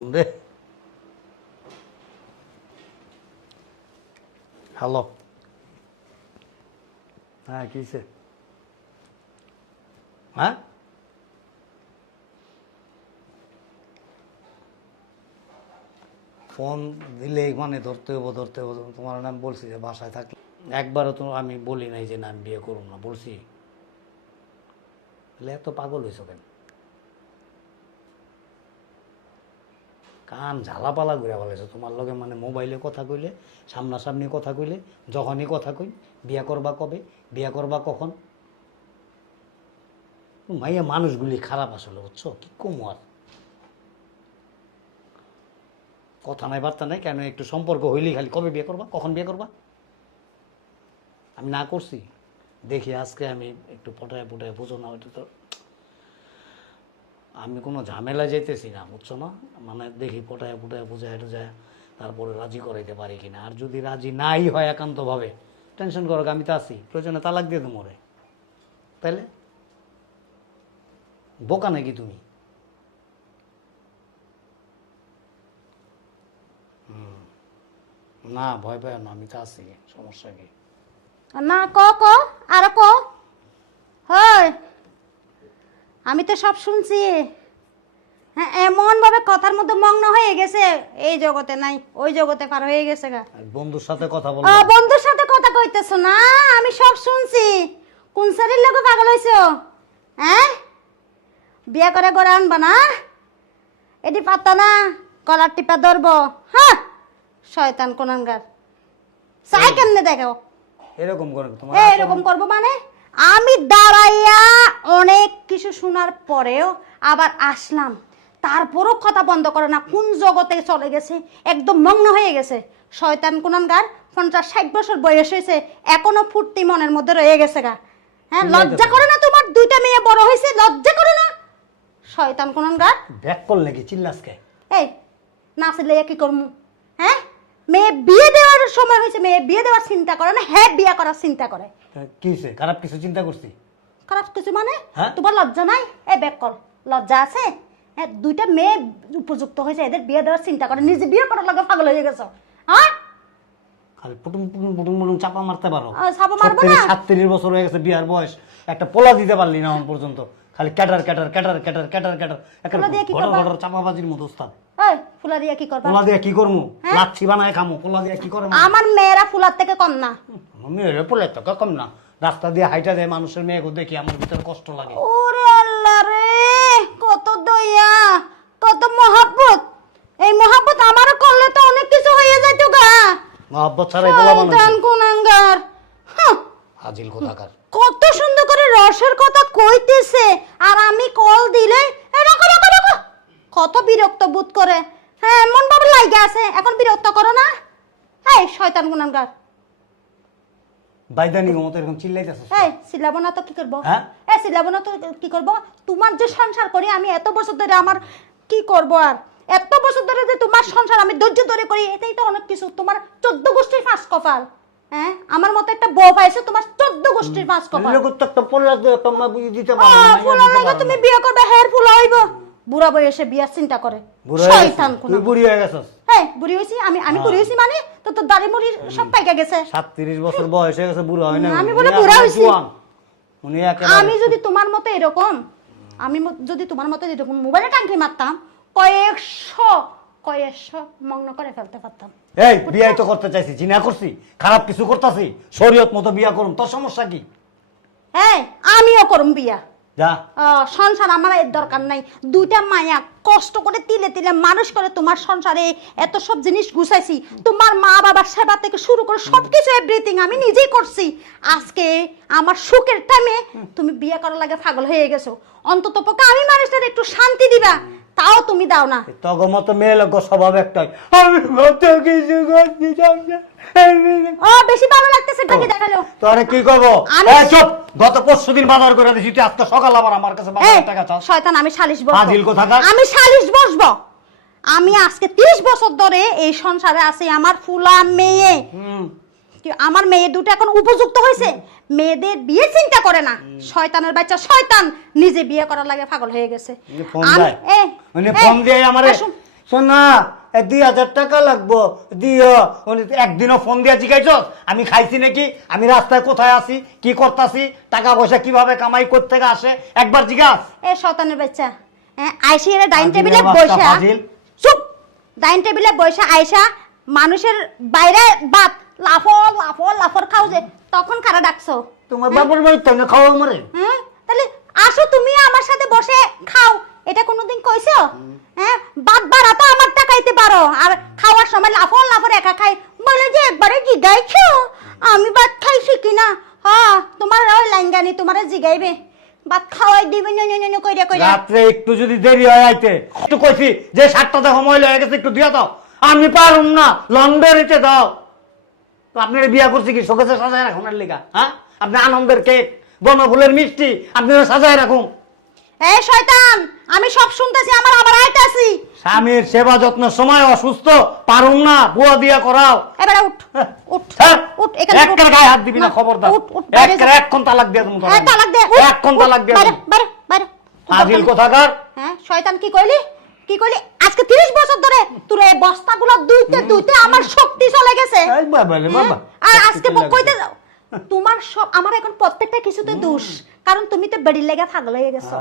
রে হ্যালো হ্যাঁ কিসে হ্যাঁ ফোন দিলে মানে ধরতে হব ধরতে হব তোমার নাম বলছি যে বাসায় থাকলে একবারও তো আমি বলি নাই যে না আমি বিয়ে করুম না, বলছি। তাহলে এত পাগল হয়েছ কেন? কান ঝালাপালা ঘুরে বলেছে। তোমার লগে মানে মোবাইলে কথা কইলে, সামনাসামনি কথা কইলে, যখনই কথা কই, বিয়া করবা কবে, বিয়া করবা কখন? মাইয়া, মানুষগুলি খারাপ আসলে, বুঝছ? কি কম আর? কথা নাই, বার্তা নাই, কেন একটু সম্পর্ক হইলেই খালি কবে বিয়ে করবা, কখন বিয়ে করবা? আমি না করছি। দেখি আজকে আমি একটু পটায় পটায় বোঝো না ওইটা তো আমি কোনো ঝামেলা যাইতেছি না, বুঝছ না? মানে দেখি পটায় পুটায় বুঝায় টুজায় তারপরে রাজি করাইতে পারি কিনা। আর যদি রাজি নাই হয় একান্তভাবে, টেনশন করো আমি তো আছি। প্রয়োজনে তালাক দিয়ে দেবো রে তাইলে? বোকা নাকি তুমি। না, ভয় পায় না, আমি তো আছি, সমস্যা কি? না, ক ক, আর ক। হয় আমি তো সব শুনছি। হ্যাঁ এমন ভাবে কথার মধ্যে মগ্ন হয়ে গেছে। এই জগতে নাই ওই জগতে পার হয়ে গেছে গা। বন্ধুর সাথে কথা বল। বন্ধুর সাথে কথা কইতেছ না আমি সব শুনছি। কোন শরীর লোক পাগল হইছো? হ্যাঁ? বিয়ে করে গড়ে আনবা না? এটি পাত্তা না কলার টিপা ধরবো। হ্যাঁ শয়তান কোনানগার চাই কেমনে দেখো এরকম করে তোমার এ, এরকম করব মানে? আমি দাঁড়াইয়া অনেক কিছু শোনার পরেও আবার আসলাম। তারপরও কথা বন্ধ করে না কোন জগতে চলে গেছে? একদম মগ্ন হয়ে গেছে। শয়তান কোনানগার পঞ্চাশ ষাট বছর বয়স হয়েছে এখনও ফুর্তি মনের মধ্যে রয়ে গেছে গা। হ্যাঁ লজ্জা করে না তোমার দুইটা মেয়ে বড় হয়েছে লজ্জা করে না। শয়তান কোনানগার? ব্যাক করলে কি? চিল্লাসকে এই না আসলে কি করমু? হ্যাঁ? মেয়ে বিয়ে দেওয়ার সময় হয়েছে মেয়ে বিয়ে দেওয়ার চিন্তা করে না হ্যাঁ বিয়ে করার চিন্তা করে। কি হয়েছে খারাপ কিছু চিন্তা করছি? খারাপ কিছু মানে? হ্যাঁ? তোমার লজ্জা নাই? এ ব্যাক কর। লজ্জা আছে? হ্যাঁ দুইটা মেয়ে উপযুক্ত হয়েছে এদের বিয়ে দেওয়ার চিন্তা করে নিজে বিয়ে করার লাগে পাগল হয়ে গেছো। হ্যাঁ? খালি পুটুম পুটুম পুটুম পুটুম চাপা মারতে পারো। আহ, চাপা মারবো না? সাতত্রিশ বছর হয়ে গেছে বিয়ার বয়স। একটা পোলা দিতে পারলি না এখন পর্যন্ত। খালি ক্যাটার ক্যাটার ক্যাটার ক্যাটার ক্যাটার ক্যাটার পোলা দিয়ে কি ঘটর করবা? ঘটর চাপাবাজির মতো ওস্তাদ। ওই ফুলা দিয়া কি করবা? পোলা দিয়ে কি করমু? হ্যাঁ? লাচ্ছি বানায় খামু পোলা দিয়ে কি করব আমার মেয়েরা ফুলার থেকে কম না। মেয়েরে পোলে তো কম না। রাস্তা দিয়ে হাইটা দেয় মানুষের মেয়েকে দেখি আমার ভিতরে কষ্ট লাগে। ওরে আল্লাহ রে কত দয়া কত মহাব্বত। এই মহাব্বত আমারও করলে তো অনেক কিছু হয়ে যেত গা। মহাব্বত ছাড়াই পোলা শয়তান বানাইছে হ্যাঁ হাজিল কোথাকার। কত সুন্দর করে রসের কথা কইতেছে। আর আমি কল দিলে কত বিরক্ত বোধ করে। হ্যাঁ এমন ভাবে লাগে আছে এখন বিরক্ত করো না। এই শয়তান গুনানগার বাইদানি মতো এরকম চিল্লাইতেছে। এই না তো কি করব? হ্যাঁ? এ সিলাবো না তো কি করব? তোমার যে সংসার করি আমি এত বছর ধরে আমার কি করব আর? এত বছর ধরে যে তোমার সংসার আমি ধৈর্য ধরে করি এটাই তো অনেক কিছু। তোমার চোদ্দ গোষ্ঠীর পাঁচ কপাল। হ্যাঁ? আমার মতো একটা বউ পাইছে তোমার চোদ্দ গোষ্ঠীর পাঁচ কপাল লোক একটা পোলা দিয়ে তোমরা বুঝে দিতে পারো না, ফুলার দিতে লাগে পারো তুমি বিয়ে করবে হের ফুলা হইব। বুড়া বয়সে বিয়ার চিন্তা করে। হয়ে? শয়তান কোন তুই বুড়ি হয়ে গেছিস। হ্যাঁ বুড়ি হইছি। আমি আমি বুড়ি হইছি মানে তো তোর দাড়ি মুড়ি সব পাইকা গেছে। সাতত্রিশ বছর বয়স হয়ে গেছে বুড়ো হয় না। আমি বলে বুড়া হইছি। উনি আমি যদি তোমার মতো এরকম আমি যদি তোমার মতো এরকম মোবাইলে টাঙ্কি মারতাম কয়েকশো কয়েকশো মগ্ন করে ফেলতে পারতাম। এই বিয়ে তো করতে চাইছি জিনা করছি খারাপ কিছু করতেছি শরীয়ত মতো বিয়া করুন তোর সমস্যা কি? হ্যাঁ আমিও করুম বিয়া। যা। সংসার আমার এর দরকার নাই। দুইটা মায়া কষ্ট করে তিলে তিলে মানুষ করে তোমার সংসারে এত সব জিনিস গুছাইছি তোমার মা বাবার সেবা থেকে শুরু করে সবকিছু এভরিথিং আমি নিজেই করছি। আজকে আমার সুখের টাইমে তুমি বিয়ে করার লাগে পাগল হয়ে গেছো। অন্তত পক্ষে আমি মানুষদের একটু শান্তি দিবা। তাও তুমি দাও না। তগ মতো মেয়ে লোক স্বভাব একটাই। আমি কত কিছু করছি। ও বেশি ভালো লাগতেছে দেখাল তোরে কি করব? আমি- এই চুপ! গত পরশু দিন বাজার করে দিছি তুই আজকে সকাল আবার আমার কাছে এই, বাজার টাকা চাস। শয়তান আমি সালিশ বসবো। কোথাকার? আমি সালিশ বসবো। আমি আজকে তিরিশ বছর ধরে এই সংসারে আছি আমার ফুলা মেয়ে। আমার মেয়ে দুটো এখন উপযুক্ত হয়েছে? মেয়েদের বিয়ে চিন্তা করে না। শয়তানের বাচ্চা শয়তান নিজে বিয়ে করার লাগে পাগল হয়ে গেছে। উনি ফোন দেয়। আমারে শোনা দুই হাজার টাকা লাগবো দিও। উনি একদিনও ফোন দিয়া আমি খাইছি নাকি? আমি রাস্তায় কোথায় আছি? কি করতাছি? টাকা পয়সা কীভাবে কামাই করতে আসে? একবার জিজ্ঞাস এ শতানের বাচ্চা। আইসি এর ডাইনিং টেবিলে বসে চুপ। ডাইনিং টেবিলে বসে আইসা মানুষের বাইরে বাত। লাফর লাফর লাফর খাও যে তখন কারা ডাকছো? তোমার বাবার বাড়ি তো খাওয়া মরে হ্যাঁ তাহলে আসো তুমি আমার সাথে বসে খাও। এটা কোনোদিন কইছো? হ্যাঁ? বাদ বাড়াতো আমার টাকাইতে পারো। আর খাওয়ার সময় লাফর লাফর একা খাই। বলে যে একবারে জিগাইছো আমি ভাত খাইছি কিনা? হ্যাঁ তোমার ওই লাইঙ্গানি তোমারে জিগাইবে। ভাত খাওয়াই দিবি নো নো নো কইরা কইরা। রাত্রে একটু যদি দেরি হয় আইতে একটু কইছি যে সাতটা সময় হয়ে গেছে একটু দিয়া দাও। আমি পারুম না লন্ডনে দাও। তো আপনার বিয়া করছি কি? শোকেছে সাজায় রাখুন এর লেগা হ্যাঁ? আপনি আনন্দের কেক বনফুলের মিষ্টি আপনারা সাজায় রাখুন। এই শয়তান আমি সব শুনতেছি আমার আবার আইতাছি। স্বামীর সেবা যত্নের সময় অসুস্থ পারুম না বুয়া দিয়া করাও। এবারে উঠ উঠ হ্যাঁ, উঠ এখানে। একটার গায়ে হাত দিবি না খবরদার। উঠ উঠ যা। এক্ষণ তালাক দিয়ে তুমি হ্যাঁ তালাক দে এক্ষণ উঠ, তালাক দিয়ে বাইরে বাইরে। বাইরে আজিল কোথাকার? হ্যাঁ শয়তান কি কইলি? কি কইলি? আজকে 30 বছর ধরে তোর এই বস্তাগুলো দুইতে দুইতে আমার চলে গেছে? বাবা রে বাবা। হ্যাঁ? আর আজকে কইতে যাও তোমার সব আমার এখন প্রত্যেকটা কিছুতে দোষ। কারণ তুমি তো বেড়ির লেগে পাগল হয়ে গেছো।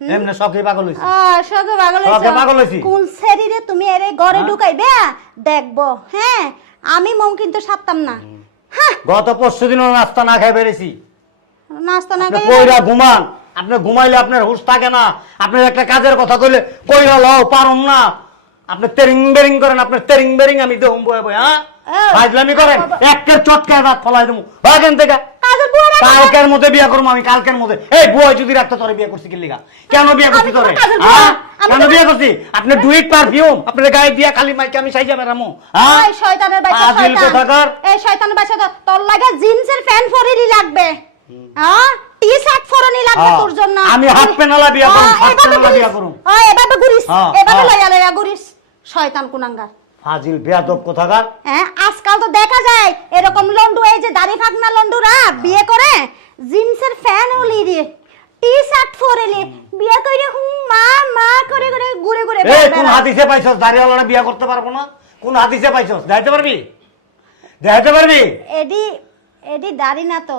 এমনি শখে পাগল হইছে। আহ, শোকে পাগল হইছো। শোকে পাগল হইছি। কোন শরীরে তুমি এর ঘরে হ্যাঁ। ঢুকাইবে। দেখব। হ্যাঁ আমি মৌ কিন্তু সারতাম না। হ্যাঁ। গত পরশু দিনও নাস্তা না খেয়ে বেরেছি নাস্তা না কইরা ঘুমান। আপনি ঘুমাইলে আপনার হুশ থাকে না। আপনার একটা কাজের কথা কইলে কইরা লও পারুম না। আপনি তেরিং বেরিং করেন আপনার তেরিং বেরিং আমি দেহুম বয়ে বয়ে হ্যাঁ? ফাজলামি করেন একের চটকায় দাঁত ফলাই দেবো। ভাগেন থেকে। কালকের মধ্যে বিয়া করব আমি কালকের মধ্যে। এই বুয়া যদি রাখতে তোরে বিয়া করছি কি লিগা? কেন বিয়া করছি তোরে। হ্যাঁ? কেন বিয়া করছি? আপনি ডুইট পারফিউম আপনার গায়ে দিয়া খালি মাইকে আমি সাইজা বেড়ামো হ্যাঁ? ওই শয়তানের বাচ্চা শয়তান। এই শয়তানের বাচ্চা তোর লাগে জিন্সের প্যান্ট পরেরই লাগবে। হ্যাঁ? টি শার্ট পরনি লাগবে হ্যাঁ, তোর জন্য। আমি হাফ প্যান্টওয়ালা বিয়া হ্যাঁ, হাফ ঘুরিস। বিয়া করুম। হ্যাঁ, এভাবে ঘুরিস হ্যাঁ, এভাবে হ্যাঁ। লইয়া লইয়া ঘুরিস শয়তান কুনাঙ্গার। ফাজিল বেয়াদব কোথাকার। হ্যাঁ আজকাল তো দেখা যায় এরকম লন্ডু এই যে দাড়ি ফাকনা লন্ডুরা বিয়ে করে জিন্সের ফ্যান ওলি দিয়ে টি শার্ট পরে লি বিয়ে করে হুম মা মা করে করে ঘুরে ঘুরে এই কোন। হাদিসে পাইছস দাঁড়িয়ালারা বিয়া করতে পারব না? কোন হাদিসে পাইছস দেখাইতে পারবি? দেখাইতে পারবি? এডি এডি দাড়ি না তো।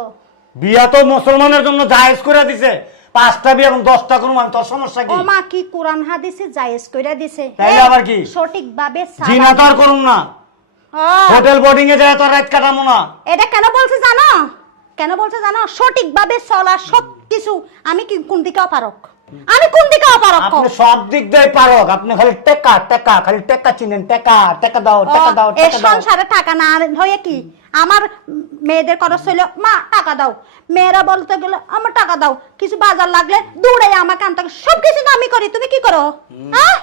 বিয়া তো মুসলমানের জন্য জায়েজ করে দিছে। পাঁচটা বিয়া এখন দশটা করুম আমি তোর সমস্যা কি? ও মা কি কোরআন হাদিসে জায়েজ কইরা দিছে। তাইলে হ্যাঁ, আবার কি? সঠিকভাবে সালাত- জিনা তো আর করুম না। হোটেল বোর্ডিং এ যায় তোর রাত কাটামো না। এটা কেন বলছে জানো? কেন বলছে জানো? সঠিকভাবে চলা সব কিছু আমি কি কোন দিকে অপারক আমি কোন দিকে অপারক আপনি সব দিক দিয়ে পারক। আপনি খালি টেকা টেকা খালি টেকা চিনেন টেকা টেকা দাও টেকা দাও এই টেকা দাও। সংসারে টাকা না হয়ে কি? আমার মেয়েদের খরচ হইল মা টাকা দাও। মেয়েরা বলতে গেলে আমার টাকা দাও কিছু বাজার লাগলে দৌড়ে আমাকে আনতে। সব কিছু আমি করি তুমি কি করো? হ্যাঁ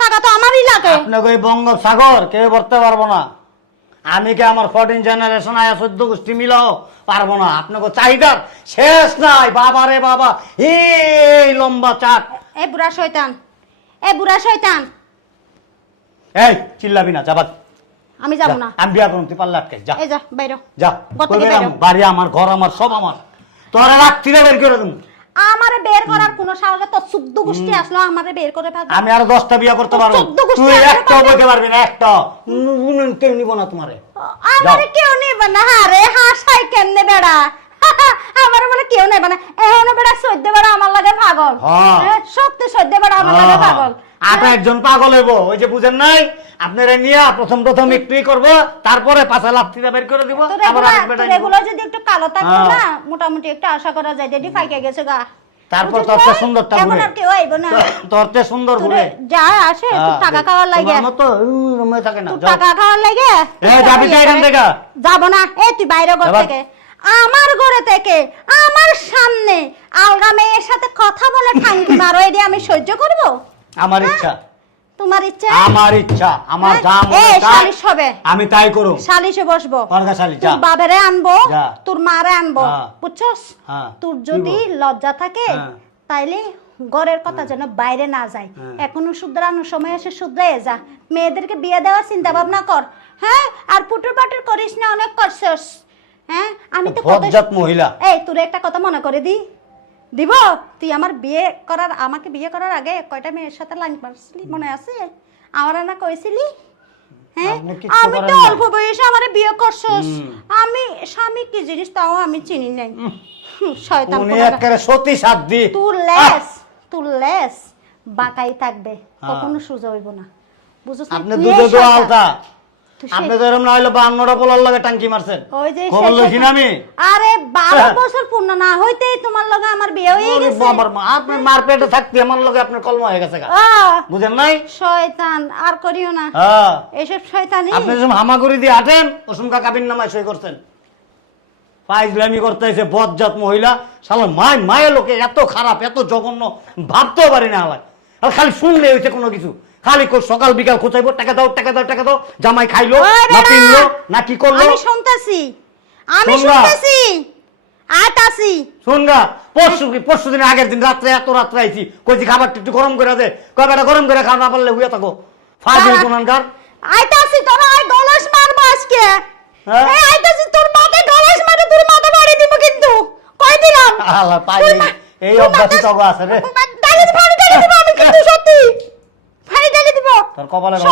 টাকা তো আমারই লাগে। আপনাকে ওই বঙ্গোপসাগর কেউ ভরতে পারব না। আমি কি আমার ফোরটিন জেনারেশন আয়া চোদ্দ গোষ্ঠী মিলাও পারব না? আপনাকে চাহিদার শেষ নাই। বাবা রে বাবা এই লম্বা চাট এ বুড়া শয়তান এ বুড়া শয়তান। এই চিল্লাবি না যাবা আমি যাব না। আমি বিয়া করুন তুই পাল্লা আটকে যা। এই যা বাইরো। যা। বাড়ি আমার ঘর আমার সব আমার। তোরা রাত্রিরে বের করে দেবো। আমারে বের করার কোন সাহস তো চোদ্দ গোষ্ঠী আসলো আমারে বের করে ফেলবে আমি আরও দশটা বিয়া করতে পারব। তুই একটা পারবে? পারবি না একটা। কেউ নিব না তোমারে। আমারে কেউ নেবে না হারে হাসাই কেমনে বেড়া? আমার বলে কেউ নেবে না। এখন বেড়া সদ্য বেড়া আমার লাগে পাগল। হ্যাঁ। সত্যি সদ্য বেড়া আমার লাগে পাগল। একজন পাগল হইব। ওই যে বুঝেন নাই? আপনারা নিয়ে প্রথম প্রথম একটুই করব তারপরে পাঁচা বের করে দিব আবার আরেক বেটা এগুলো যদি একটু কালো থাকতো হ্যাঁ। না মোটামুটি একটু আশা করা যায় ডেডি ফাইকে গেছে গা। তারপর তোর তো ঘুরে। কেউ আইব না। সুন্দর ঘুরে। যা আসে একটু হ্যাঁ, টাকা খাওয়ার লাগে। মতো উম, রুমে থাকে না টাকা খাওয়ার লাগে? এ, যাবি তো এখান থেকে? যাব না। এ তুই বাইরে ঘর থেকে। আমার ঘরে থেকে আমার সামনে। আলগা মেয়ের সাথে কথা বলে ঠাঙ্কি মারো এটি আমি সহ্য করব? আমার ইচ্ছা। তোমার ইচ্ছা? আমার ইচ্ছা আমার হ্যাঁ? যা মনে সালিশ হবে। আমি তাই করব সালিশে বসবো। কনকা শালি যা। বাবারে আনব তোর মারে আনব হ্যাঁ। বুঝছস? হ্যাঁ, তোর যদি লজ্জা থাকে হ্যাঁ। তাইলে ঘরের কথা যেন বাইরে না যায়। হ্যাঁ। এখনও শুধরানোর সময় এসে শুধরাই যা। মেয়েদেরকে বিয়ে দেওয়ার চিন্তা ভাবনা কর। হ্যাঁ? আর পুটুর পাটুর করিস না অনেক করছস। হ্যাঁ? আমি তো মহিলা। এই তোর একটা কথা মনে করে দি দিব? তুই আমার বিয়ে করার আমাকে বিয়ে করার আগে কয়টা মেয়ের সাথে লাইন মারছিলি? মনে আছে? আমার না কইছিলি? হ্যাঁ? আমি তো অল্প বয়সে আমারে বিয়ে করছস। আমি স্বামী কি জিনিস তাও আমি চিনি নাই। শয়তান সতী সাধ্যি তোর লেস তোর লেস। বাঁকাই থাকবে হ্যাঁ। কখনো সোজা হইব না। বুঝছ না আপনি তুই দুধে দোয়া আলতা। তুই আপনি তো এরকম না হইলে বান্নটা পোলার লগে টাঙ্কি মারছেন। ওই যে খবর লইছি না আমি। আরে বারো হ্যাঁ। বছর পূর্ণ না হইতেই তোমার লগে আমার বিয়ে হয়ে গেছে। মা, আপনি মার পেটে থাকতে আমার লগে আপনার কলম হয়ে গেছে বুঝেন নাই? শয়তান আর করিও না। হ্যাঁ এসব শয়তানি। আপনি যখন হামাগুড়ি দিয়ে হাঁটেন ওসুমকা কাবিন নামায় সই করছেন। ফাইজলামি করতে এসে বজ্জাত মহিলা। শালা মায় মায়ের লোকে এত খারাপ এত জঘন্য ভাবতেও পারি না আলাই আর খালি শুনলে হয়েছে কোনো কিছু। খালি কই সকাল বিকাল খোঁচাইবো টাকা দাও টাকা দাও টাকা দাও জামাই খাইলো না পিনলো না কি করল? আমি শুনতেছি আমি। শুনতেছি আতাসি শুনগা পরশু পরশু দিন আগের দিন রাত্রে এত রাত্রে আইছি কইছি খাবারটা একটু গরম করে দে। কয় বেটা গরম করে খাওয়া না পারলে হুইয়া থাকো। ফাজিল কোনানকার। আইতাসি তোরা আই গলাস মারবো আজকে। হ্যাঁ? এই আইতাসি তোর মাথায় গলাস মারে তোর মাথা বাড়ি দিব কিন্তু। কই দিলাম? আল্লাহ পাই এই- অভ্যাসই মাথা- আছে রে ডালি দিব আমি ডালি দিব আমি কিন্তু সত্যি ফাড়ি ডালি দিব তোর কপালে শনি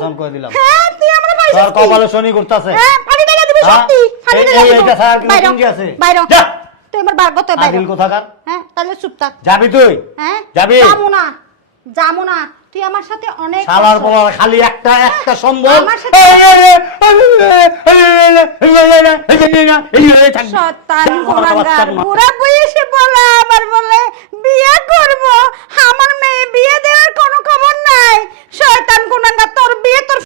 আমি কয়ে দিলাম। হ্যাঁ আমার তোর কপালে শনি হ্যাঁ ফাড়ি ডালি হ্যাঁ? সত্যি ডালি এই- দিব বাইরো, আছে? বাইরো তুই আমার বার করতে বাইরো কোথাকার হ্যাঁ তাহলে চুপ থাক যাবি তুই হ্যাঁ যাবি যাব না যাব না তুই আমার সাথে অনেক শালার বলার খালি একটা একটা সম্বল আমার সাথে- বুড়া বয়সে বলা আবার বলে বিয়ে করব। আমার মেয়ে বিয়ে দেওয়ার কোনো খবর নাই। শয়তান কোনাঙ্গার তোর বিয়ে তোর